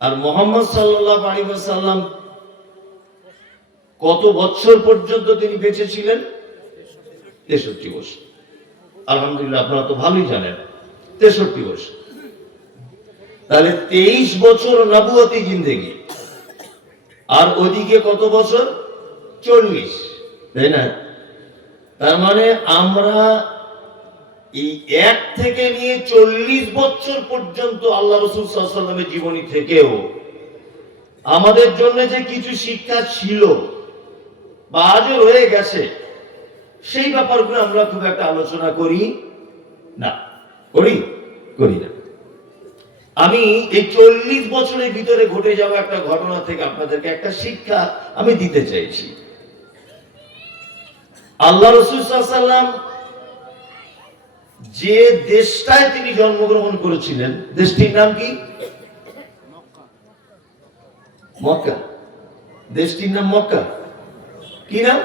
আর মুহাম্মদ সাল্লাল্লাহু আলাইহি ওয়াসাল্লাম কত বছর পর্যন্ত তিনি বেঁচে ছিলেন? 63 বছর। আলহামদুলিল্লাহ, আপনারা তো ভালোই জানেন 63 বছর। তাহলে 23 বছর নবুয়তি জিন্দেগি, আর ওদিকে কত বছর? 40, তাই না? তার মানে আমরা এই 1 থেকে নিয়ে 40 বছর পর্যন্ত আল্লাহ রাসূল সাল্লাল্লাহু আলাইহি ওয়াসাল্লামের জীবনী থেকেও আমাদের জন্য যে কিছু শিক্ষা ছিল বা আজও রয়ে গেছে, সেই ব্যাপারগুলো আমরা খুব একটা আলোচনা করি না। করি না। আমি এই 40 বছরের ভিতরে ঘটে যাওয়া একটা ঘটনা থেকে আপনাদেরকে একটা শিক্ষা আমি দিতে চাইছি। আল্লাহ রাসূল সাল্লাল্লাহু আলাইহি ওয়াসাল্লাম যে দেশটায় তিনি জন্মগ্রহণ করেছিলেন, দেশটির নাম কি? মক্কা। দেশটির নাম মক্কা। কি নাম?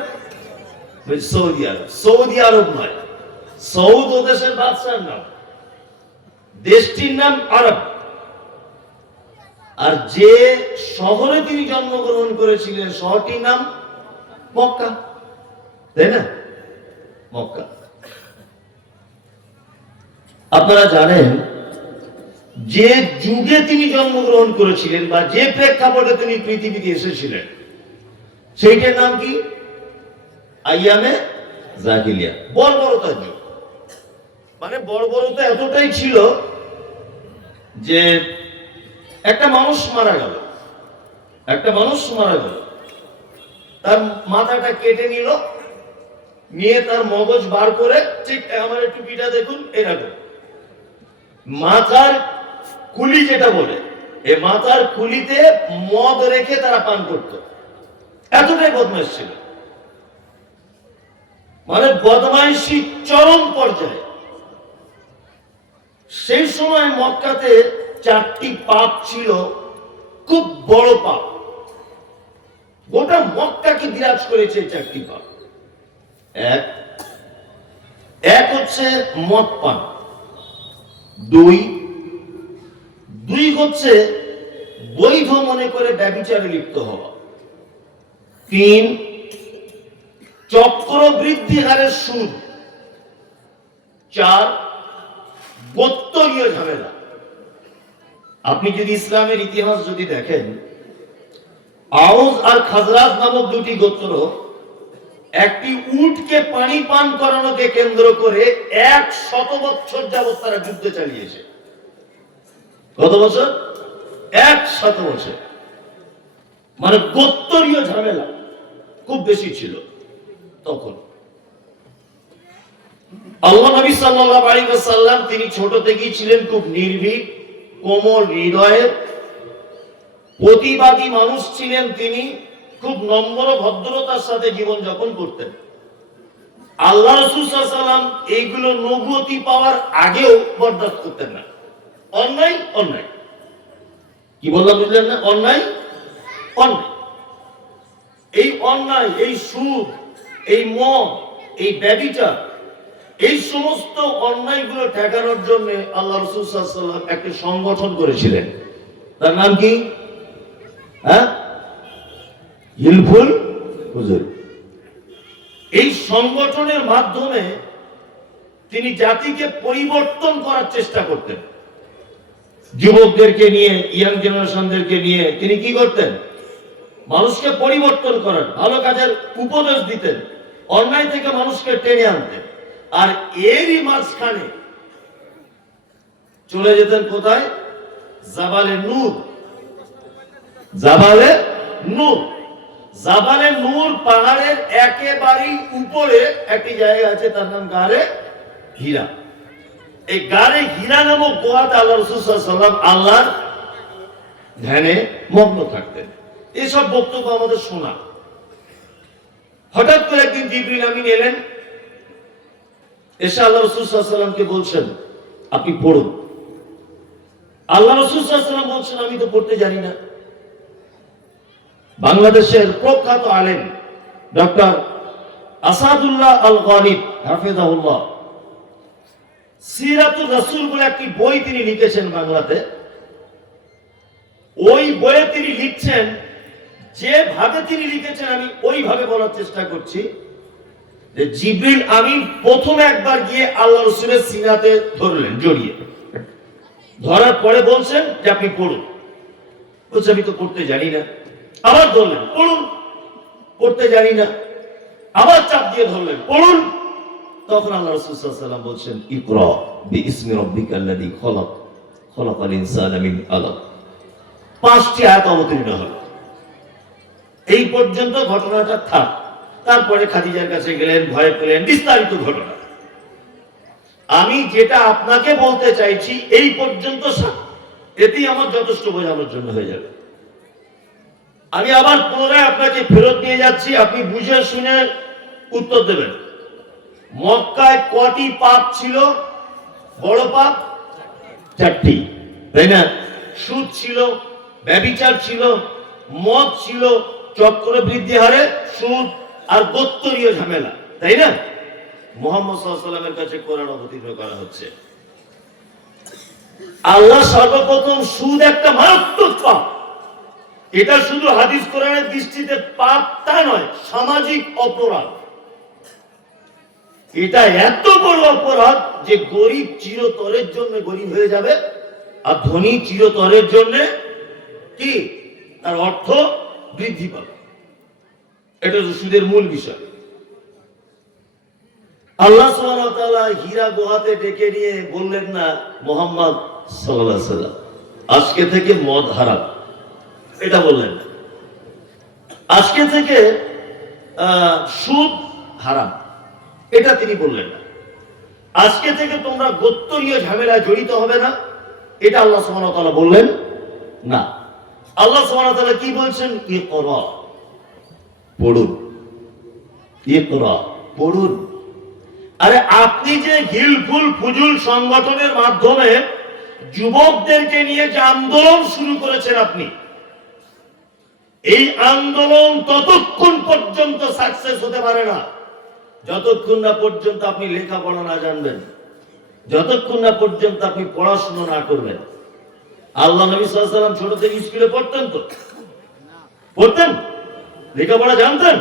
সৌদি আরব। সৌদি আরব নয়, সৌদ ও দেশের বাদশার নাম। দেশটির নাম আরব। আর যে শহরে তিনি জন্মগ্রহণ করেছিলেন শহরটির নাম মক্কা, তাই না? মক্কা। আপনারা জানেন যে যুগে তিনি জন্মগ্রহণ করেছিলেন বা যে প্রেক্ষাপটে তিনি পৃথিবীতে এসেছিলেন, সেইটার নাম কি? আইয়ামে জাহিলিয়া, বর্বরতার যুগ। মানে বর্বরতা এতটাই ছিল যে একটা মানুষ মারা গেল, তার মাথাটা কেটে নিয়ে তার মগজ বার করে, ঠিক আমার একটু পিঠা দেখুন, এরকম মাথার কুলি যেটা বলে, এই মাথার কুলিতে মদ রেখে তারা পান করত। এতটাই বদমাইশ ছিল, মানে বদমাইশি চরম পর্যায়ে। সেই সময় মক্কাতে 4টি পাপ ছিল, খুব বড় পাপ। গোটা মক্কাকে বিরাজ করেছে 4টি পাপ। এক হচ্ছে মদ পান, দুই হচ্ছে বৈধ মনে করে ব্যভিচারে লিপ্ত হওয়া, 3 চক্রবৃদ্ধি হারের সুদ, 4 গোত্রীয় ঝামেলা। আপনি যদি ইসলামের ইতিহাস যদি দেখেন, আউস আর খাজরাজ নামক 2টি গোত্র একটি উটকে পানি পান করানোকে কেন্দ্র করে 100 বছর যাবত তারা যুদ্ধ চালিয়েছে। কত বছর? 100 বছর। মানে গোত্রীয় ঝামেলা খুব বেশি ছিল তখন। আল্লাহ নবী সাল্লাল্লাহু আলাইহি ওয়াসাল্লাম তিনি ছোট থেকেই ছিলেন খুব নির্ভীক, কোমল হৃদয়ের, প্রতিবাদী মানুষ ছিলেন। তিনি খুব নম্র ভদ্রতার সাথে জীবন যাপন করতেন। আল্লাহ রাসূল সাল্লাল্লাহু আলাইহি ওয়াসাল্লাম এইগুলো নবুয়তি পাওয়ার আগেও বরদাস্ত করতেন না। অন্যায় কি বললাম বুঝলেন না? অন্যায়। এই অন্যায়, এই সুদ, এই মদ, এই ব্যভিচার, এই সমস্ত অন্যায়গুলো ঠেকানোর জন্য আল্লাহ রাসূল সাল্লাল্লাহু আলাইহি ওয়াসাল্লাম একটা সংগঠন করেছিলেন। তার নাম কি? হিলফুল হুজুর। এই সংগঠনের মাধ্যমে তিনি জাতিকে পরিবর্তন করার চেষ্টা করতেন। যুবকদেরকে নিয়ে, ইয়াং জেনারেশনদেরকে নিয়ে তিনি কি করতেন? মানুষকে পরিবর্তন করেন, ভালো কাজের উপদেশ দিতেন, অন্যায় থেকে মানুষকে টেনে আনতেন। আর এরই মাঝখানে চলে যেতেন কোথায়? জাবালে নূর। জাবালে নূর পাহাড়ের একেবারেই উপরে একটি জায়গা আছে, তার নাম গারে হীরা। এই গারে হীরা নামক গুহাতে আল্লাহ রাসূল সাল্লাল্লাহু আলাইহি ওয়াসাল্লাম আল্লাহর ধ্যানে মগ্ন থাকতেন। এসব বক্তব্য আমাদের শোনা। হঠাৎ করে একদিন জিবরিল আমিন এলেন, এসে আল্লাহ রাসূল সাল্লাল্লাহু আলাইহি ওয়াসাল্লামকে বলছেন, আপনি পড়ুন। আল্লাহ রাসূল সাল্লাল্লাহু আলাইহি ওয়াসাল্লাম বলছেন, আমি তো পড়তে জানি না। বাংলাদেশের প্রখ্যাত আলেম ডক্টর আসাদুল্লাহ আল গনিব হাফেজাহুল্লাহ সিরাতুর রাসূল বলে একটি বই তিনি লিখেছেন বাংলাতে। ওই বইয়ে তিনি লিখছেন, যেভাবে তিনি লিখেছেন আমি ওইভাবে বলার চেষ্টা করছি, যে জিবরিল আমিন প্রথম একবার গিয়ে আল্লাহ রাসূলের সিনাতে ধরলেন, জড়িয়ে ধরার পরে বলছেন যে আপনি পড়ুন। বলছে আমি তো পড়তে জানি না। আবার ধরলেন, পড়ুন। পড়তে জানি না। আবার চাপ দিয়ে ধরলেন, পড়ুন। তখন আল্লাহ রাসূল সাল্লাল্লাহু আলাইহি ওয়াসাল্লাম বলছেন, ইকরা বিইসমি রাব্বিকাল্লাযী খলাক, খলাকাল ইনসানা মিন আলাক। 5টি আয়াত অবতীর্ণ হলো। এই পর্যন্ত ঘটনাটা থাক। তারপরে খাদিজার কাছে গেলেন, ভয় পেলেন, বিস্তারিত ঘটনা। আমি যেটা আপনাকে বলতে চাইছি এই পর্যন্ত এতেই আমার যথেষ্ট বোঝানোর জন্য হয়ে যাবে। আমি আবার পুনরায় আপনাকে ফেরত নিয়ে যাচ্ছি, আপনি বুঝে শুনে উত্তর দেবেন। মক্কায় কটি পাপ ছিল? বড় পাপ 4টি, তাই না? সুদ ছিল, ব্যভিচার ছিল, মদ ছিল, চক্রবৃদ্ধি হারে সুদ, আর গোত্তরীয় ঝামেলা, তাই না? মুহাম্মদ সাল্লাল্লাহু আলাইহি ওয়াসাল্লামের কাছে কোরআন অবতীর্ণ করা হচ্ছে। আল্লাহ সর্বপ্রথম সুদ একটা মারাত্মক পাপ, এটা শুধু হাদিস কোরআনের দৃষ্টিতে পাপ তা নয়, সামাজিক অপরাধ। এটা এত বড় অপরাধ যে গরিব চিরতরের জন্য গরিব হয়ে যাবে, আর ধনী চিরতরের জন্য কি তার অর্থ বৃদ্ধি পাবে। এটা সুদের মূল বিষয়। আল্লাহ সুবহানাহু ওয়া তাআলা হীরা গুহাতে ডেকে নিয়ে বললেন না, মুহাম্মদ সাল্লাল্লাহু আলাইহি ওয়াসাল্লাম আজকে থেকে মদ হারাম, এটা বললেন না। আজকে থেকে সুদ হারাম, এটা তিনি বললেন না। আজকে থেকে তোমরা গোত্তরীয় ঝামেলায় জড়িত হবে না, এটা আল্লাহ সুবহানাহু ওয়া তাআলা বললেন না। আল্লাহ সুবহানাহু ওয়া তাআলা কি বলছেন? ইকরা, পড়ুন। ইকরা, পড়ুন। আরে আপনি যে হিলফুল ফুজুল সংগঠনের মাধ্যমে যুবকদেরকে নিয়ে যে আন্দোলন শুরু করেছেন, আপনি এই আন্দোলন ততক্ষণ পর্যন্ত সাকসেস হতে পারে না যতক্ষণ না পর্যন্ত আপনি লেখাপড়া না জানবেন, যতক্ষণ না পর্যন্ত আপনি পড়াশোনা না করবেন। আল্লাহ নবী সাল্লাল্লাহু আলাইহি ওয়াসাল্লাম ছোট থেকে স্কুলে পড়তেন তো? পড়তেন? লেখাপড়া জানতেন?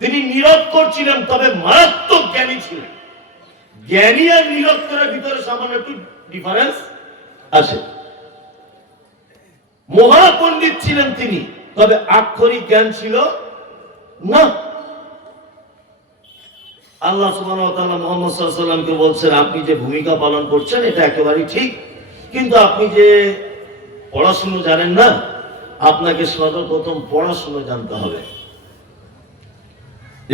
তিনি নিরক্ষর ছিলেন, তবে মারাত্মক জ্ঞানী ছিলেন। জ্ঞানী আর নিরক্ষরের ভিতরে সামান্য একটু ডিফারেন্স আছে। মহাপণ্ডিত ছিলেন তিনি, তবে আক্ষরিক জ্ঞান ছিল না। আল্লাহ সুবহানাহু ওয়া তাআলা মুহাম্মদ সাল্লাল্লাহু আলাইহি ওয়াসাল্লামকে বলছেন, আপনি যে ভূমিকা পালন করছেন এটা একেবারেই ঠিক, কিন্তু আপনি যে পড়াশোনা জানেন না, আপনাকে সর্বপ্রথম পড়াশোনা জানতে হবে।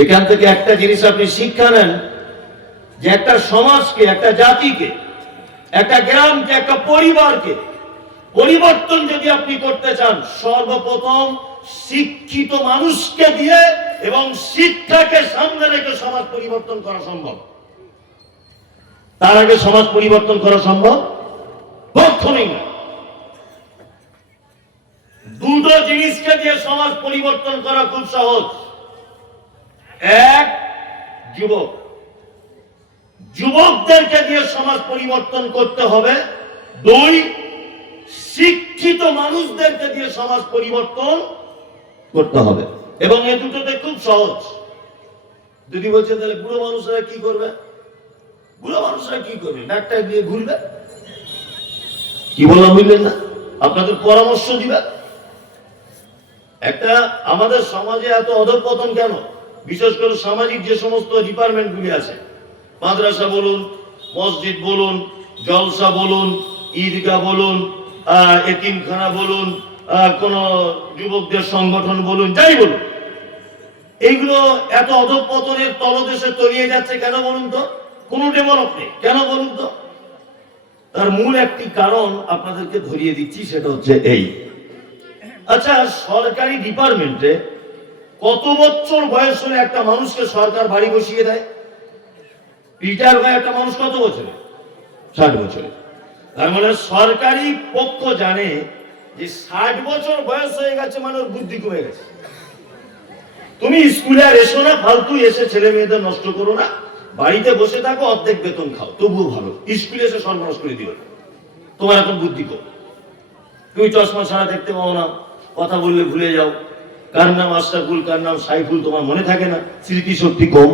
এখান থেকে একটা জিনিস আপনি শিক্ষা নেন, যে একটা সমাজকে, একটা জাতিকে, একটা গ্রামকে, একটা পরিবারকে পরিবর্তন যদি আপনি করতে চান, সর্বপ্রথম শিক্ষিত মানুষকে দিয়ে এবং শিক্ষাকে সামনে রেখে সমাজ পরিবর্তন করা সম্ভব। তার আগে সমাজ পরিবর্তন করা সম্ভব কখনোই না। দুটো জিনিসকে দিয়ে সমাজ পরিবর্তন করা খুব সহজ। এক, যুবক, যুবকদেরকে দিয়ে সমাজ পরিবর্তন করতে হবে। দুই, শিক্ষিত মানুষদেরকে দিয়ে সমাজ পরিবর্তন করতে হবে। এবং এই দুটোতে খুব সহজ। যদি বলছেন তাহলে বুড়ো মানুষরা কি করবে? বুড়ো মানুষরা কি করবে? ডাক্তার দিয়ে ঘুরবে? কি বললাম বুঝলেন না? আপনাদের পরামর্শ দিবে। একটা আমাদের সমাজে এত অধঃপতন কেন? বিশেষ করে সামাজিক যে সমস্ত ডিপার্টমেন্ট গুলি আছে, মাদ্রাসা বলুন, মসজিদ বলুন, জলসা বলুন, ঈদগাহ বলুন, এতিমখানা বলুন, কোন যুবকদের সংগঠন বলুন, যাই বলুন, এইগুলো এত অধঃপতনের তলদেশে তলিয়ে যাচ্ছে কেন বলুন তো? কোন ডেভেলপ নেই কেন বলুন তো? তার মূল একটি কারণ আপনাদেরকে ধরিয়ে দিচ্ছি, সেটা হচ্ছে এই। আচ্ছা, সরকারি ডিপার্টমেন্টে কত বছর বয়স হলে একটা মানুষকে সরকার বাড়ি বসিয়ে দেয়? রিটায়ার হয়ে একটা মানুষ কত বছরে? 60 বছরে। তার মানে সরকারি পক্ষ জানে যে 60 বছর বয়স হয়ে গেছে মানে ওর বুদ্ধি কমে গেছে। তুমি স্কুলে আর এসো না, ফালতু এসে ছেলে মেয়েদের নষ্ট করো না, বাড়িতে বসে থাকো, অর্ধেক বেতন খাও, তবুও ভালো। স্কুলে এসে সর্বনাশ করে দিও, তোমার এখন বুদ্ধি কম। তুমি চশমা ছাড়া দেখতে পাও না, কথা বললে ভুলে যাও, কার নাম আশরাফুল কার নাম সাইফুল তোমার মনে থাকে না, স্মৃতি শক্তি কম।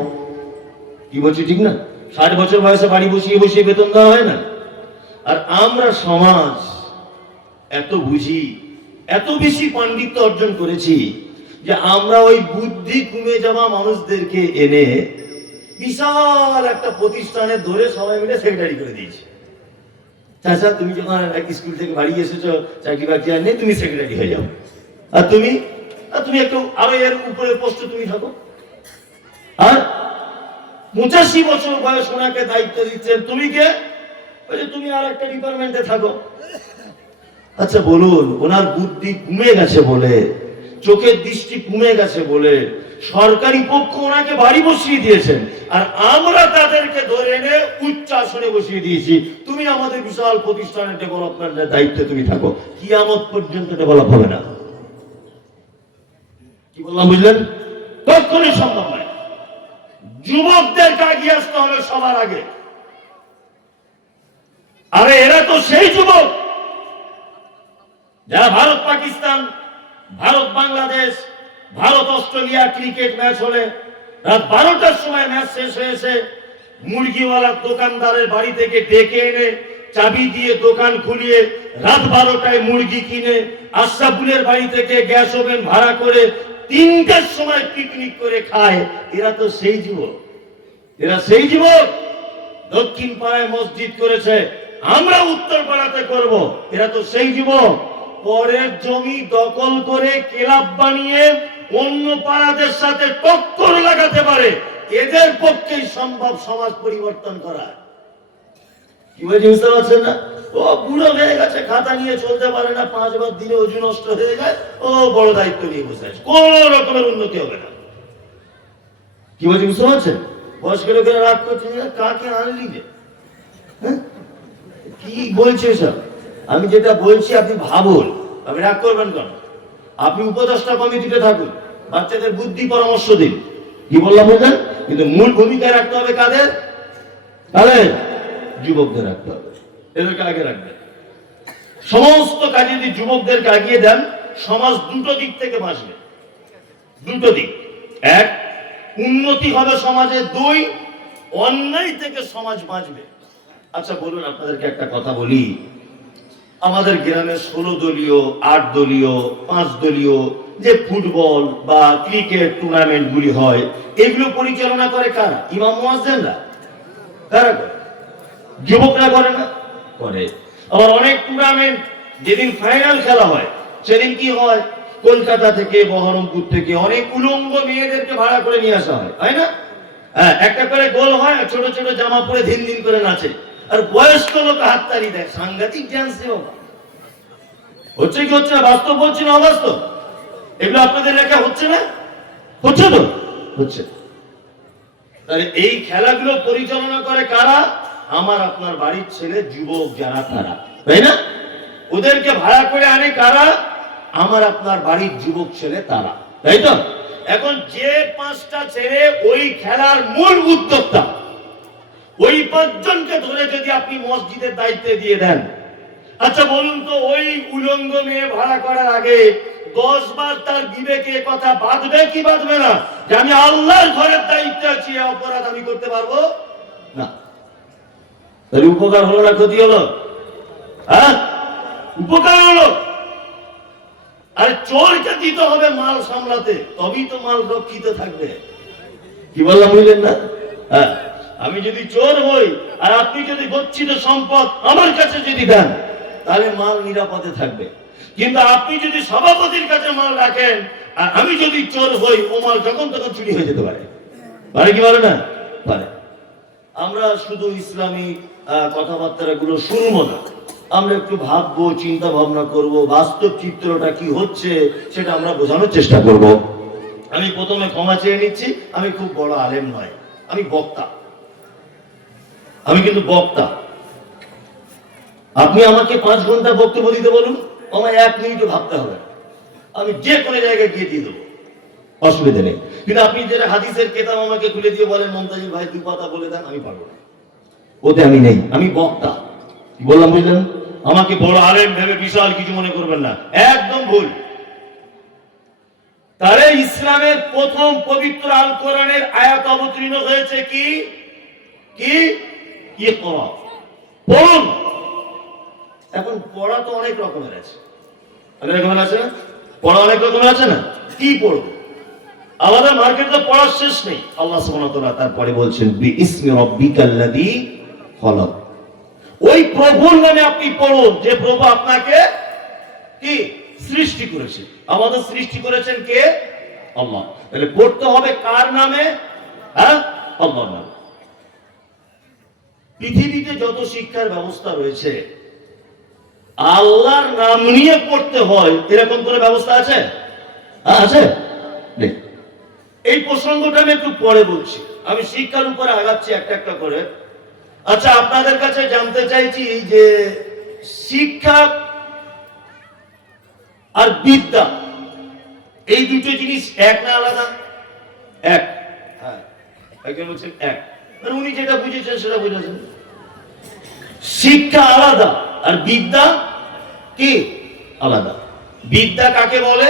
কি বলছি ঠিক না? 60 বছর বয়সে বাড়ি বসিয়ে বসিয়ে বেতন দেওয়া হয় না। আর আমরা সমাজ এত বুঝি, এত বেশি পাণ্ডিত্য অর্জন করেছি যে আমরা ওই বুদ্ধি কমে যাওয়া মানুষদেরকে এনে বিশাল একটা প্রতিষ্ঠানে ধরে সবাই মিলে সেক্রেটারি করে দিয়েছি। চাচা তুমি যখন এক স্কুল থেকে বাড়ি এসেছো, চাকরি বাকরি আর নেই, তুমি সেক্রেটারি হয়ে যাও, আর তুমি একটু আরো এর উপরে পোস্টে তুমি থাকো। আর 85 বছর বয়স ওনাকে দায়িত্ব দিচ্ছেন, তুমি কে? তুমি আর একটা ডিপার্টমেন্টে থাকো। আচ্ছা বলুন, ওনার বুদ্ধি কমে গেছে বলে, চোখের দৃষ্টি কমে গেছে বলে সরকারি পক্ষ ওনাকে বাড়ি বসিয়ে দিয়েছেন, আর আমরা তাদেরকে ধরে এনে উচ্চ আসনে বসিয়ে দিয়েছি। তুমি আমাদের বিশাল প্রতিষ্ঠানের ডেভেলপমেন্টের দায়িত্বে তুমি থাকো, কিয়ামত পর্যন্ত ডেভেলপ হবে না। কি বললাম বুঝলেন? কখনোই সম্ভব নয়। যুবকদেরকে এগিয়ে আসতে হবে সবার আগে। আরে এরা তো সেই যুবক যারা Bharat Pakistan, Bharat Bangladesh, Bharat Australia cricket match হলে রাত 12টার সময় ম্যাচ শেষ হয়েছে, মুরগিওয়ালা দোকানদারের বাড়ি থেকে ডেকে এনে চাবি দিয়ে দোকান খুলিয়ে রাত 12টায় মুরগি কিনে আশরাফুলের বাড়ি থেকে গ্যাস ওভেন ভাড়া করে 3টার সময় পিকনিক করে খায়। এরা তো সেই যুবক, এরা সেই যুবক। দক্ষিণ পাড়ায় মসজিদ করেছে, আমরা উত্তর পাড়াতে করব। এরা তো সেই যুবক। পরের জমি দখল করে ক্লাব বানিয়ে অন্য পাড়াদের সাথে টক্কর লাগাতে পারে, এদের পক্ষেই সম্ভব সমাজ পরিবর্তন করা। কি বলছি বুঝতে পারছেন না? ও বুড়ো হয়ে গেছে, খাতা নিয়ে চলতে পারে না, 5 বার দিনে ওজন নষ্ট হয়ে যায়, ও বড় দায়িত্ব নিয়ে বসে আছে, কোন রকমের উন্নতি হবে না। কি বলছি বুঝতে পারছেন? বয়স্ক লোকেরা রাগ করছে, কাকে আনলি যে, কি বলছে সব? আমি যেটা বলছি আপনি ভাবুন, আপনি রাগ করবেন কেন? আপনি উপদেষ্টা কমিটিতে থাকুন, বাচ্চাদের বুদ্ধি পরামর্শ দিন। কি বললাম বুঝলেন? কিন্তু মূল ভূমিকা রাখতে হবে কাদের? কাদের? যুবকদের রাখতে হবে, এদেরকে আগে রাখবেন। সমস্ত কাজে যদি যুবকদেরকে আগিয়ে দেন, সমাজ দুটো দিক থেকে বাঁচবে। দুটো দিক, এক উন্নতি হবে সমাজে, 2 অন্যায় থেকে সমাজ বাঁচবে। আচ্ছা বলুন, আপনাদেরকে একটা কথা বলি, আমাদের গ্রামে 16 দলীয়, 8 দলীয়, 5 দলীয় যে ফুটবল বা ক্রিকেট টুর্নামেন্ট গুলি হয়, এগুলো পরিচালনা করে কারা? ইমাম মুয়াজ্জিনরা। কারা করে? যুবকরা করে না? করে। আবার অনেক টুর্নামেন্ট যেদিন ফাইনাল খেলা হয়, সেদিন কি হয়? কলকাতা থেকে, বহরমপুর থেকে অনেক উলঙ্গ মেয়েদেরকে ভাড়া করে নিয়ে আসা হয়, তাই না? হ্যাঁ, একটা করে গোল হয়, ছোট ছোট জামা পরে দিন দিন করে নাচে, আর বয়স্ক লোক হাততালি দেয়। সাংঘাতিক ডান্স হচ্ছে কি হচ্ছে না? বাস্তব বলছি না অবাস্তব? এগুলো আপনাদের এলাকা হচ্ছে না? হচ্ছে তো? হচ্ছে। তাহলে এই খেলাগুলো পরিচালনা করে কারা? আমার আপনার বাড়ির ছেলে, যুবক যারা তারা, তাই না? ওদেরকে ভাড়া করে আনে কারা? আমার আপনার বাড়ির যুবক ছেলে তারা, তাই তো? এখন যে 5টা ছেলে ওই খেলার মূল উদ্যোক্তা, ওই 5 জনকে ধরে যদি আপনি মসজিদের দায়িত্বে দিয়ে দেন, আচ্ছা বলুন তো, ওই উলঙ্গ মেয়ে ভাড়া করার আগে 10 বার তার বিবেকে কথা বাঁধবে কি বাঁধবে না, যে আমি আল্লাহর ঘরের দায়িত্বে আছি, অপরাধ আমি করতে পারবো না? তাহলে উপকার হলো না ক্ষতি হলো? হ্যাঁ, উপকার হলো। আর চোরকে দিতে হবে মাল সামলাতে, তবেই তো মাল রক্ষিত থাকবে। কি বললাম বুঝলেন না? হ্যাঁ, আমি যদি চোর হই আর আপনি যদি গচ্ছিত সম্পদ আমার কাছে যদি দেন, তাহলে মাল নিরাপদে থাকবে। কিন্তু আপনি যদি সভাপতির কাছে মাল রাখেন আর আমি যদি চোর হই, ও মাল যখন তখন চুরি হয়ে যেতে পারে। পারে কি পারে না? পারে। আমরা শুধু ইসলামী কথাবার্তা গুলো শুনবো না, আমরা একটু ভাববো, চিন্তা ভাবনা করব, বাস্তব চিত্রটা কি হচ্ছে সেটা আমরা বোঝানোর চেষ্টা করব। আমি প্রথমে ক্ষমা চেয়ে নিচ্ছি, আমি খুব বড় আলেম নয়, আমি বক্তা। আমি কিন্তু বক্তা। আপনি আমাকে 5 ঘন্টা বক্তব্য দিতে বলুন, আমায় 1 মিনিটও ভাবতে হবে, আমি যে কোনো জায়গায় গিয়ে দিয়ে দেবো, অসুবিধা নেই। কিন্তু আপনি যেটা হাদিসের কেতাব আমাকে খুলে দিয়ে বলেন, মমতাজুল ভাই 2 পাতা বলে দেন, আমি পারবো না, ওতে আমি নেই, আমি বক্তা। বললাম বুঝলেন? আমাকে বড় আলেম ভেবে বিশাল কিছু মনে করবেন না, একদম ভুল। তাহলে ইসলামের প্রথম পবিত্র আল কোরআনের আয়াত অবতীর্ণ হয়েছে কি কি ইকরা, পড়ুন। এখন পড়া তো অনেক রকমের আছে, অনেক রকমের আছে না, পড়া অনেক রকমের আছে না, কি পড়বো? আমাদের মার্কেটে পড়ার শেষ নেই। আল্লাহ সুবহানাহু ওয়া তাআলা তারপরে বলছেন বিইসমি রাব্বিকাল্লাযী খলাক, ওই প্রভুর নামে আপনি পড়ুন যে প্রভু আপনাকে কি সৃষ্টি করেছে। আমাদের সৃষ্টি করেছেন কে? আল্লাহ। তাহলে পড়তে হবে কার নামে? হ্যাঁ, আল্লাহর নামে। পৃথিবীতে যত শিক্ষার ব্যবস্থা রয়েছে আল্লাহর নাম নিয়ে পড়তে হয়, এরকম করে ব্যবস্থা আছে? আছে? এই প্রসঙ্গটা আমি একটু পরে বলছি, আমি শিক্ষার উপরে আগাচ্ছি একটা একটা করে। আচ্ছা, আপনাদের কাছে জানতে চাইছি যে শিক্ষা আর বিদ্যা এই দুটো জিনিস এক না আলাদা? এক। হ্যাঁ, একজন বলছেন এক, মানে উনি যেটা বুঝেছেন সেটা বুঝেছেন। শিক্ষা আলাদা আর বিদ্যা কি আলাদা। বিদ্যা কাকে বলে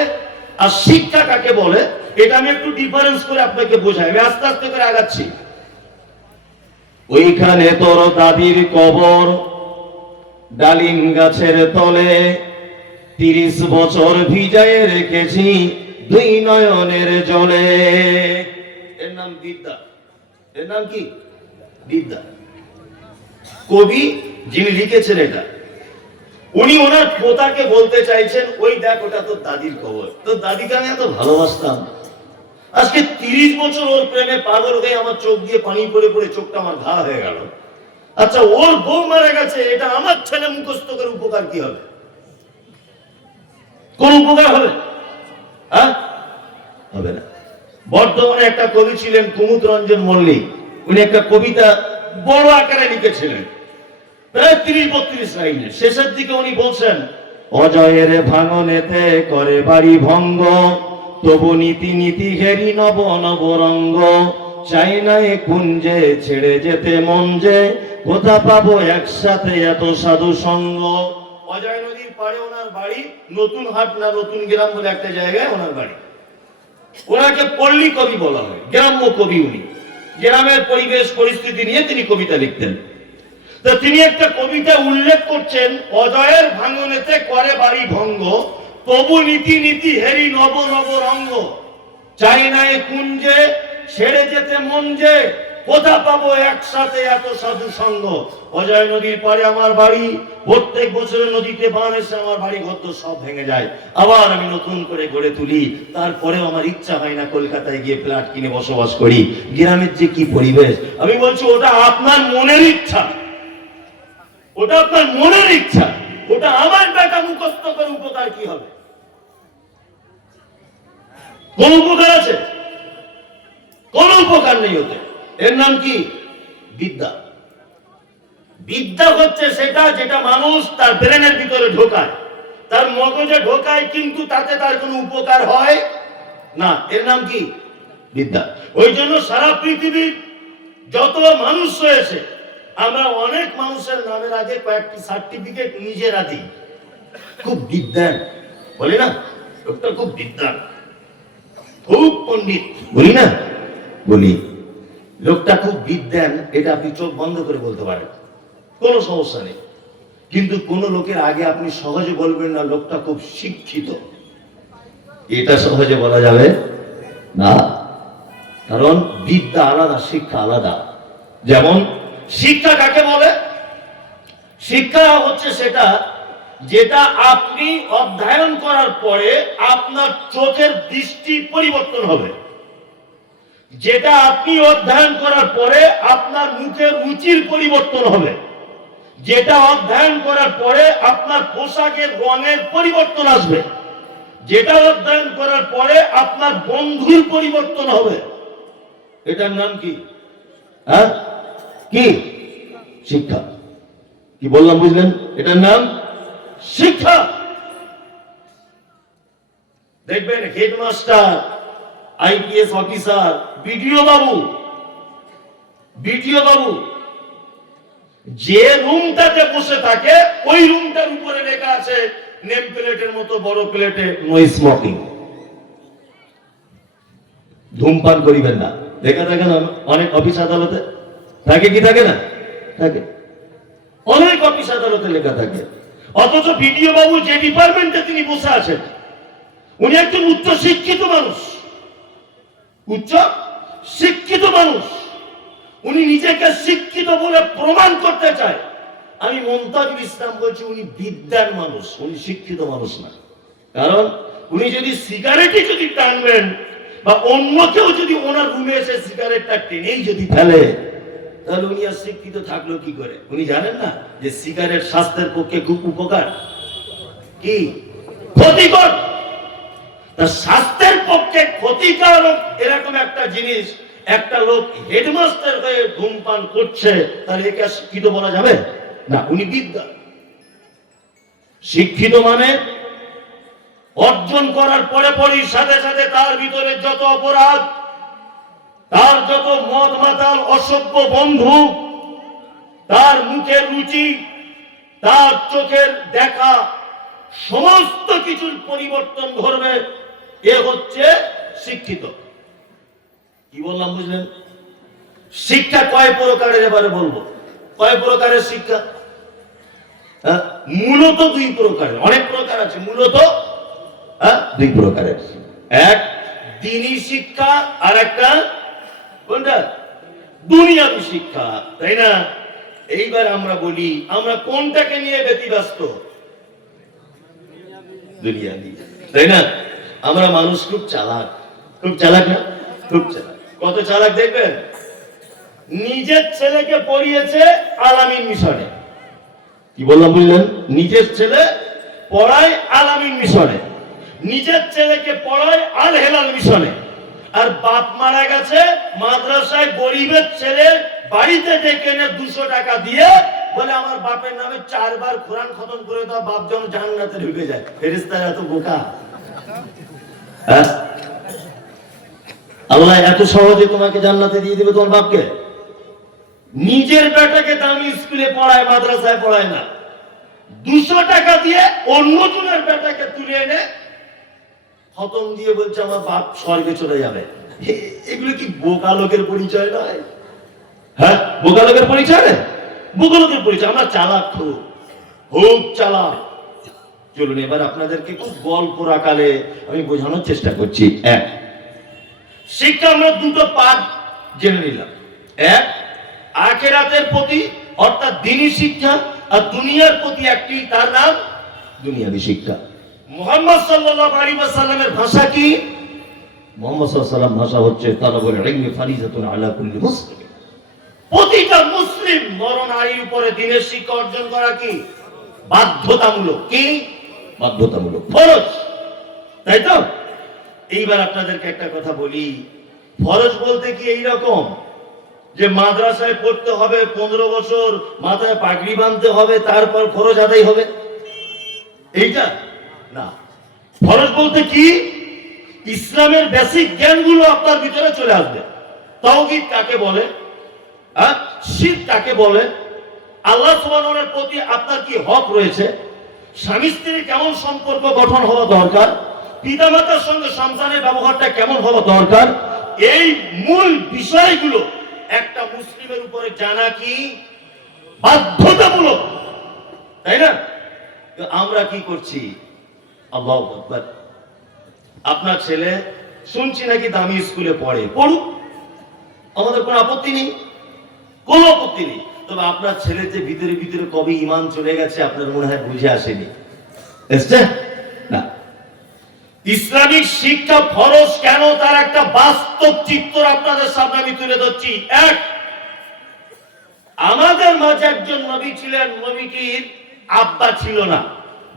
আর শিক্ষা কাকে বলে, এটা আমি একটু ডিফারেন্স করে আপনাকে বোঝাই, আমি আস্তে আস্তে করে আগাচ্ছি। ওইখানে তোর দাদির কবর, ডালিম গাছের তলে 30 বছর ভিজায় রেখেছি দুই নয়নের জলে। এর নাম বিদ্যা। এর নাম কি? বিদ্যা। কবি যিনি লিখেছেন এটা, উনি ওনার পোতাকে বলতে চাইছেন, ওই দেখ ওটা তোর দাদির কবর, তোর দাদিকে আমি এত ভালোবাসতাম, আজকে 30 বছর ওর প্রেমে পাগল হয়ে আমার চোখ দিয়ে পানি পড়ে পড়ে চোখটা আমার ঘা হয়ে গেল। আচ্ছা, ওর বউ মারা গেছে, এটা আমার ছেলে মুখস্থ করে উপকার কি হবে? কোন উপকার হবে? হ্যাঁ, হবে না। বর্তমানে একটা কবি ছিলেন কুমুদ রঞ্জন মল্লিক, উনি একটা কবিতা বড় আকারে লিখেছিলেন, প্রায় 30-32 লাইনের। শেষের দিকে উনি বলছেন, অজয়ের ভাঙনেতে করে বাড়ি ভঙ্গ, তবু নীতি নীতি হেরি নব নব রঙ্গ, চাই না এ কুঞ্জে ছেড়ে যেতে মন যে, কোথা পাবো একসাথে এত সাধু সঙ্গ। অজয় নদীর পাড়ে ওনার বাড়ি, নতুন হাট না নতুন গ্রাম বলে একটা জায়গায় ওনার বাড়ি। ওনাকে পল্লী কবি বলা হয়, গ্রাম্য কবি। উনি গ্রামের পরিবেশ পরিস্থিতি নিয়ে তিনি কবিতা লিখতেন। তো তিনি একটা কবিতা উল্লেখ করছেন, অজয়ের ভাঙনেতে করে বাড়ি ভঙ্গ, তবু নীতি নীতি হেরি নব নব রঙ্গ, চাই না এ কুঞ্জে ছেড়ে যেতে মন যে, কোথা পাবো একসাথে এত সাধু সঙ্গ। অজয় নদীর পাড়ে আমার বাড়ি, প্রত্যেক বছরের নদীতে বান এসে আমার বাড়ি ঘর সব ভেঙে যায়, আবার আমি নতুন করে গড়ে তুলি। তারপরেও আমার ইচ্ছা হয় না কলকাতায় গিয়ে ফ্ল্যাট কিনে বসবাস করি। গ্রামের যে কি পরিবেশ, আমি বলছি ওটা আপনার মনের ইচ্ছা, ওটা আপনার মনের ইচ্ছা, ওটা আমার বেটা মুখস্থ করে উপকার কি হবে? কোন উপকার আছে? কোন উপকার নেই ওতে। এর নাম কি? বিদ্যা। বিদ্যা হচ্ছে সেটা যেটা মানুষ তার ব্রেনের ভিতরে ঢোকায়, তার মগজে ঢোকায়, কিন্তু তাতে তার কোনো উপকার হয় না। এর নাম কি? বিদ্যা। ওই জন্য সারা পৃথিবীর যত মানুষ রয়েছে, আমরা অনেক মানুষের নামের আগে কয়েকটি সার্টিফিকেট নিজেরা দিই, খুব বিদ্যান বলি না, লোকটা খুব বিদ্যান, খুব পণ্ডিত বলি না, বলি লোকটা খুব বিদ্যান। এটা আপনি চোখ বন্ধ করে বলতে পারেন, কোনো সমস্যা নেই। কিন্তু কোন লোকের আগে আপনি সহজে বলবেন না লোকটা খুব শিক্ষিত, এটা সহজে বলা যাবে না, কারণ বিদ্যা আলাদা, শিক্ষা আলাদা। যেমন শিক্ষা কাকে বলে? শিক্ষা হচ্ছে সেটা যেটা আপনি অধ্যয়ন করার পরে আপনার চোখের দৃষ্টি পরিবর্তন হবে, যেটা আপনি অধ্যয়ন করার পরে আপনার মুখের রুচির পরিবর্তন হবে, যেটা অধ্যয়ন করার পরে আপনার পোশাকের রঙের পরিবর্তন আসবে, যেটা অধ্যয়ন করার পরে আপনার বন্ধুর পরিবর্তন হবে। এটার নাম কি? হ্যাঁ, কি? শিক্ষা। কি বললাম বুঝলেন? এটার নাম শিক্ষা। দেখবেন হেডমাস্টার, আইপিএস অফিসার, বিডিও বাবু যে রুমটাতে বসে থাকে ওই রুমটার উপরে লেখা আছে নেম প্লেটের মতো বড় প্লেটে নো স্মোকিং, ধূমপান করিবেন না, লেখা থাকে না অনেক অফিস আদালতে, থাকে কি থাকে না? থাকে, অনেক অফিস আদালতে লেখা থাকে। অথচ বিডিও বাবু যে ডিপার্টমেন্টে তিনি বসে আছেন, উনি একজন উচ্চ শিক্ষিত মানুষ, উচ্চ শিক্ষিত মানুষ, উনি নিজেকে শিক্ষিত বলে প্রমাণ করতে চায়। আমি মমতাজুল ইসলাম বলছি উনি বিদ্যান মানুষ, উনি শিক্ষিত মানুষ না। কারণ উনি যদি সিগারেটই যদি টানবেন বা অন্য কেউ যদি ওনার রুমে এসে সিগারেটটা টেনেই যদি ফেলে, তাহলে উনি আর শিক্ষিত থাকলো কি করে? উনি জানেন না যে সিগারেট স্বাস্থ্যের পক্ষে খুব উপকার, কি ক্ষতিকর? তা স্বাস্থ্যের পক্ষে ক্ষতিকারক এরকম একটা জিনিস একটা লোক হেডমাস্টার হয়ে ধূমপান করছে, তাহলে একে শিক্ষিত বলা যাবে না? উনি বিদ্যা শিক্ষিত মানে অর্জন করার পরে পরই সাথে সাথে তার ভিতরে যত অপরাধ, তার যত মদ মাতাল অসভ্য বন্ধু, তার মুখের রুচি, তার চোখের দেখা, সমস্ত কিছুর পরিবর্তন ঘটবে। এ হচ্ছে শিক্ষিত। কি বললাম বুঝলেন? শিক্ষা কয় প্রকারের এবারে বলবো। কয় প্রকারের শিক্ষা? মূলত দুই প্রকারের, অনেক প্রকার আছে, মূলত দুই প্রকারের। এক দ্বীনি শিক্ষা, আর একটা কোনটা? দুনিয়াবী শিক্ষা, তাই না? এইবার আমরা বলি আমরা কোনটাকে নিয়ে ব্যতিব্যস্ত? দুনিয়াবী, তাই না? আমরা মানুষ খুব চালাক, খুব চালাক না? খুব চালাক। কত চালাক দেখবেন, নিজের ছেলেকে পড়িয়েছে আল-আমিন মিশনে। কি বললাম বুঝলেন? নিজের ছেলে পড়ায় আল-আমিন মিশনে, নিজের ছেলেকে পড়ায় আল হেলাল মিশনে, আর বাপ মারা গেছে মাদ্রাসায় গরিবের ছেলে বাড়িতে ডেকে এনে 200 টাকা দিয়ে বলে আমার বাপের নামে 4 বার কোরআন খতম করে দাও, বাপ যেন জান্নাতে ঢুকে যায়। ফেরেশতারা এত বোকা? আল্লাহ এত সহজে তোমাকে জান্নাতে দিয়ে দিবে তোমার বাপকে? নিজের বেটাকে দামি স্কুলে পড়ায়, মাদ্রাসায় পড়ায় না, 200 টাকা দিয়ে অন্যজনের বেটাকে তুলে এনে খতম দিয়ে বলছে আমার বাপ স্বর্গে চলে যাবে। এগুলো কি বোকা লোকের পরিচয় নয়? হ্যাঁ, বোকা লোকের পরিচয় নয়, বোকা লোকের পরিচয়। আমরা চালাক, খুব চালাক। চলুন এবার আপনাদেরকে খুব গল্প আকারে আমি বোঝানোর চেষ্টা করছি। এক, শিক্ষা আমরা দুটো পাঠ জেনে নিলাম। এক, আখিরাতের প্রতি অর্থাৎ দ্বীনি শিক্ষা, আর দুনিয়ার প্রতি একটি, তার নাম দুনিয়াবী শিক্ষা। মুহাম্মদ সাল্লাল্লাহু আলাইহি ওয়াসাল্লামের ভাষা কি? মুহাম্মদ সাল্লাল্লাহু আলাইহি ওয়াসাল্লাম ভাষা হচ্ছে তালাবুল ইলমি ফারিজাতুন আলা কুল্লি মুসলিম। প্রতিটা মুসলিম নর নারীর উপরে দ্বীনের শিক্ষা অর্জন করা কি বাধ্যতামূলক। কি বাধ্যতামূলক? ফরজ, তাই তো? এইবার আপনাদেরকে একটা কথা বলি, ফরজ বলতে কি এইরকম যে মাদ্রাসায় পড়তে হবে 15 বছর, মাথায় পাগড়ি বাঁধতে হবে, তারপর ফরজ আদায় হবে, এইটা না। ফরজ বলতে কি? ইসলামের বেসিক জ্ঞানগুলো আপনার ভিতরে চলে আসবে। তাওহীদ কাকে বলে, শিরক কাকে বলে, আল্লাহ সুবহানাহু ওয়া তাআলার প্রতি আপনার কি হক রয়েছে, স্বামী স্ত্রীর কেমন সম্পর্ক গঠন হওয়া দরকার, পিতামাতার সঙ্গে সন্তানের ব্যবহারটা কেমন হওয়া দরকার, এই মূল বিষয়গুলো একটা মুসলিমের উপরে জানা কি বাধ্যতামূলক, তাই না? আমরা কি করছি? আল্লাহু আকবার। আপনার ছেলে শুনছি নাকি দামি স্কুলে পড়ে, পড়ুক, আমাদের কোনো আপত্তি নেই, কোনো আপত্তি নেই। তবে আপনার ছেলের যে ভিতরে ভিতরে কবে ঈমান চলে গেছে আপনার মনে হয় বুঝে আসেনি, এসছে না? ইসলামিক শিক্ষা ফরজ কেন, তার একটা বাস্তব চিত্র আপনাদের সামনে আমি তুলে ধরছি। এক, আমাদের মাঝে একজন নবী ছিলেন, নবীর আব্বা ছিল না,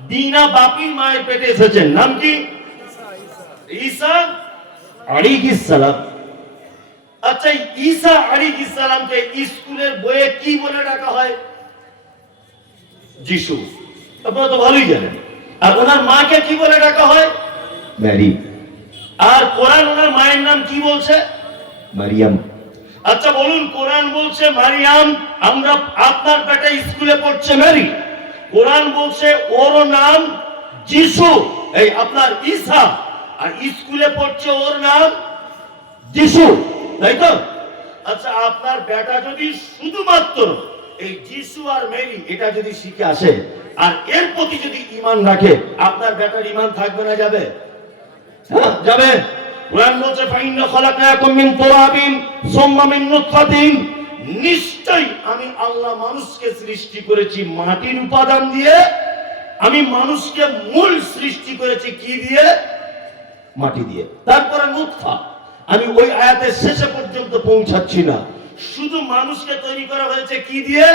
বিনা বাপির মায়ের পেটে এসেছেন। নাম কি? ঈসা আলাইহিস সালাম। আচ্ছা, ঈসা আলাইহিস সালামকে স্কুলের বইয়ে কি বলে ডাকা হয়? যিশু। আপনারা তো ভালোই জানেন। আর ওনার মাকে কি বলে ডাকা হয়? ম্যারি। আর কোরআন ওনার মায়ের নাম কি বলছে? মারিয়াম। আচ্ছা বলুন, কোরআন বলছে মারিয়াম, আমরা আপনার বেটা স্কুলে পড়ছে মেরি, কোরআন বলছে ওর নাম যিশু, এই আপনার ঈসা, আর স্কুলে পড়ছে ওর নাম যিশু, তাই তো? আচ্ছা আপনার বেটা যদি শুধুমাত্র এই যিশু আর মেরি এটা যদি শিখে আসে আর এর প্রতি যদি ঈমান রাখে, আপনার বেটার ঈমান থাকবে না যাবে? হ্যাঁ যাবে। কোরআন বলছে ফাইন্না খালাকনাকুম মিন তুরাবিন সুম্মা মিন নুতফাতিন, নিশ্চয়ই আমি আল্লাহ মানুষকে সৃষ্টি করেছি মাটির উপাদান দিয়ে, আমি মানুষকে মূল সৃষ্টি করেছি কি দিয়ে? মাটি দিয়ে। তারপরে নুতফা, আমি ওই আয়াতের শেষে পর্যন্ত পৌঁছাচ্ছি না, শুধু মানুষকে তৈরি করা হয়েছে কি দিয়ে?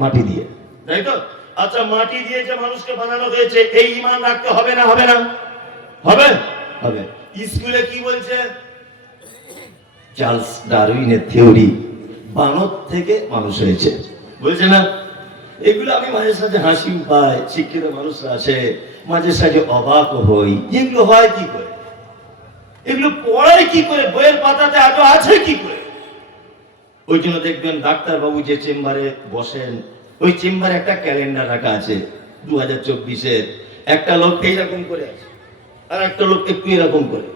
মাটি দিয়ে, তাই তো? আচ্ছা মাটি দিয়ে যে মানুষকে বানানো হয়েছে, এই ঈমান রাখতে হবে না হবে না? হবে হবে। স্কুলে কি বলছে? চার্লস ডারউইনের থিওরি, বানর থেকে মানুষ হয়েছে, বলছে না? এগুলো আমি মাঝে সাঝে হাসি পাই, শিক্ষিত মানুষরা আসে মাঝে সাঝে অবাক হই, এগুলো হয় কি করে, এগুলো পড়ায় কি করে, বইয়ের পাতাতে আজও আছে কি করে? ওই জন্য দেখবেন ডাক্তার বাবু যে চেম্বারে বসেন, ওই চেম্বারে একটা ক্যালেন্ডার রাখা আছে 2024-এর, একটা লোক এইরকম করে আছে, আর একটা লোক একটু এরকম করে,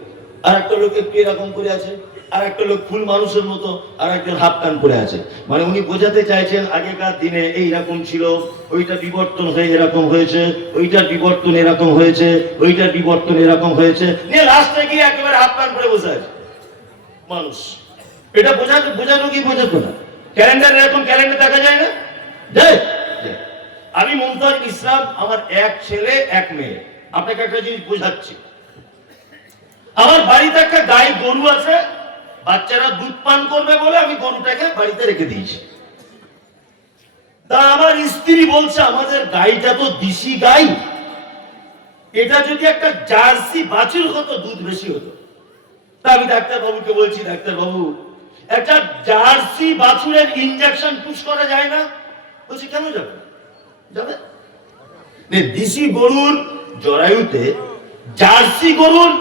আর একটা লোক একটু এরকম করে আছে, আর একটা লোক ফুল মানুষের মতো, আর একজন হাফ কান করে আছে। মানে উনি বোঝাতে চাইছেন আগেকার দিনে এইরকম ছিল, ওইটা বিবর্তন হয়ে এরকম হয়েছে, ওইটার বিবর্তন এরকম হয়েছে, ওইটার বিবর্তন এরকম হয়েছে, নিয়ে লাস্টে গিয়ে একেবারে হাফ কান করে বসে আছে মানুষ। এটা বোঝানো কি বোঝাতো না? ক্যালেন্ডার এরকম ক্যালেন্ডার দেখা যায় না? আমি মুমতাজ ইসলাম, আমার এক ছেলে এক মেয়ে। আপনাকে একটা জিনিস বোঝাচ্ছি, আমার বাড়িতে একটা গাই গরু আছে, বাচ্চারা দুধ পান করবে বলে আমি গরুটাকে বাড়িতে রেখে দিয়েছি। তা আমার স্ত্রী বলছে আমাদের গাইটা তো দেশি গাই, এটা যদি একটা জার্সি বাছুর হতো দুধ বেশি হতো। তা আমি ডাক্তার বাবুকে বলছি, ডাক্তার বাবু একটা জার্সি বাছুরের ইনজেকশন পুশ করা যায় না? বলছি কেন যাবে? যাবে। দেশি গরুর জরায়ুতে জার্সি গরুর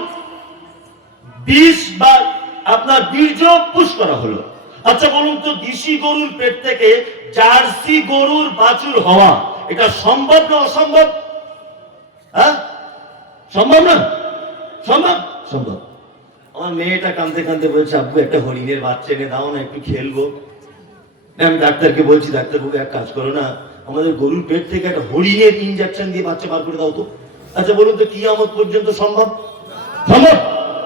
বিষ বা আপনার বীর্য পুশ করা হলো। আচ্ছা বলুন তো, দেশি গরুর পেট থেকে জার্সি গরুর বাছুর হওয়া এটা সম্ভব না অসম্ভব? হ্যাঁ সম্ভব না? সম্ভব, সম্ভব। আমার মেয়েটা কাঁদতে কাঁদতে বলছে আব্বু একটা হরিণের বাচ্চা এনে দাও না, একটু খেলবো। আমি ডাক্তারকে বলছি, ডাক্তারবাবু এক কাজ করো না, আমাদের গরুর পেট থেকে একটা হরিণের ইনজেকশন দিয়ে বাচ্চা বার করে দাও তো। আচ্ছা বলুন তো কিয়ামত পর্যন্ত সম্ভব? সম্ভব?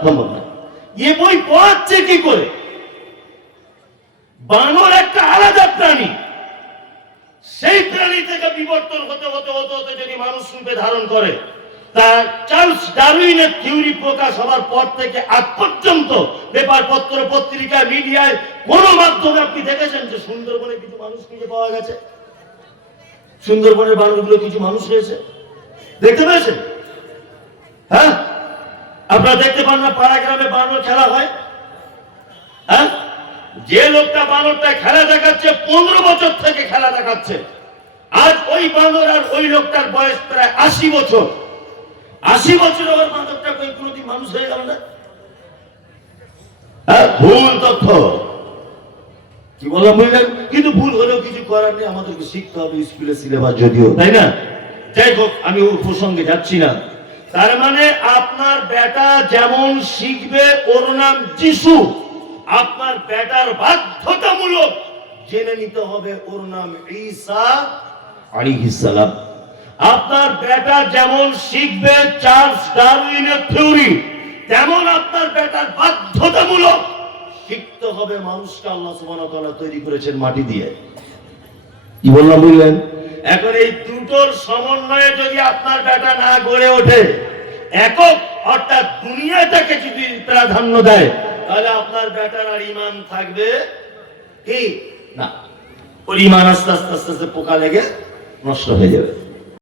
সম্ভব না। এ বই পড়াচ্ছে কি করে? বানর একটা আলাদা প্রাণী, সেই প্রাণী থেকে বিবর্তন হতে হতে হতে হতে যদি মানুষ রূপে ধারণ করে, তা চার্লস ডারউইনের থিওরি প্রকাশ হওয়ার পর থেকে আজ পর্যন্ত পেপারপত্র পত্রিকা মিডিয়ায় কোন মাধ্যমে আপনি দেখেছেন যে সুন্দরবনে কিছু মানুষ খুঁজে পাওয়া গেছে? সুন্দরবনের বানরগুলো কিছু মানুষ হয়েছে দেখতে পেয়েছেন? হ্যাঁ আপনারা দেখতে পান না পাড়া গ্রামে বানর খেলা হয়? হ্যাঁ যে লোকটা বানরটা খেলা দেখাচ্ছে 15 বছর থেকে খেলা দেখাচ্ছে, আজ ওই বানর আর ওই লোকটার বয়স প্রায় 80 বছর। 80 বছর ওর বানরটা কোনোদিন মানুষ হয়ে গেল না? ভুল তথ্য, কি বললাম বুঝলেন? কিন্তু ভুল হলেও কিছু করার নেই, আমাদেরকে শিখতে হবে স্কুলের সিলেবাস যদিও, তাই না? যাই হোক আমি ওর প্রসঙ্গে যাচ্ছি না। তার মানে আপনার বেটা যেমন শিখবে ওর নাম যিশু, আপনার বেটার বাধ্যতামূলক জেনে নিতে হবে ওর নাম ঈসা আলাইহিস সালাম। আপনার বেটা যেমন শিখবে চার্লস ডারউইনের থিওরি, তেমন আপনার বেটার বাধ্যতামূলক শিখতে হবে মানুষকে আল্লাহ সুবহানাহু ওয়া তাআলা তৈরি করেছেন মাটি দিয়ে। কি বললাম বুঝলেন? এখন এই দুটোর সমন্বয়ে যদি আপনার বেটা না গড়ে ওঠে, একক অর্থাৎ দুনিয়াটাকে যদি প্রাধান্য দেয়, তাহলে আপনার বেটার আর ঈমান থাকবে কি না? ওর ঈমান আস্তে আস্তে আস্তে আস্তে পোকা লেগে নষ্ট হয়ে যাবে।